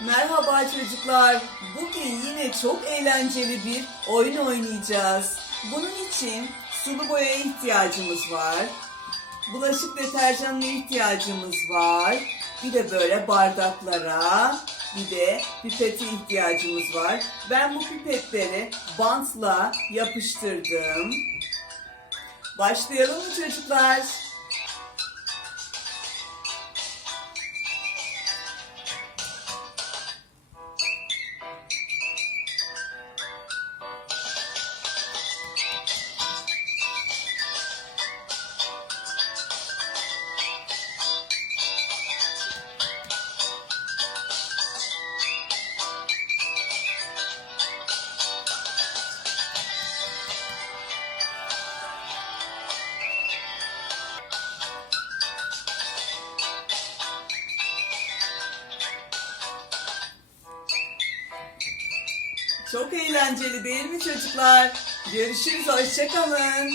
Merhaba çocuklar. Bugün yine çok eğlenceli bir oyun oynayacağız. Bunun için sulu boyaya ihtiyacımız var. Bulaşık deterjanına ihtiyacımız var. Bir de böyle bardaklara, bir de pipete ihtiyacımız var. Ben bu pipetleri bantla yapıştırdım. Başlayalım mı çocuklar? Çok eğlenceli değil mi çocuklar? Görüşürüz, hoşçakalın.